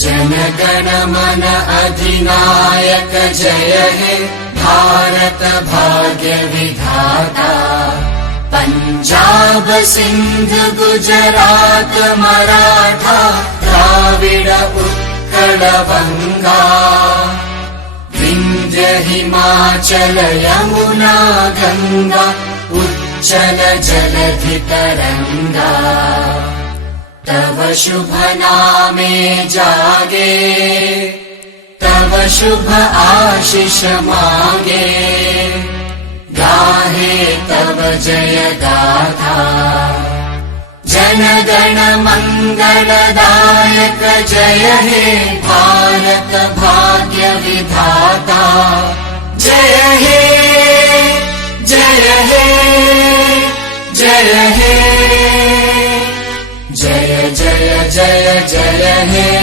जनगण मन अधिनायक जय हे भारत भाग्य विधाता। पंजाब सिंध गुजरात मराठा द्राविड उत्कल बंगा। विंध्य हिमाचल यमुना गंगा उच्चल जलधि तरंगा। तव शुभ नामे जागे तव शुभ आशीष मागे। गाहे तव जय गाथा जनगण मंगलदायक जय हे भारत भाग्य विधाता। जय हे जय हे जय हे जय जय जय जय हे।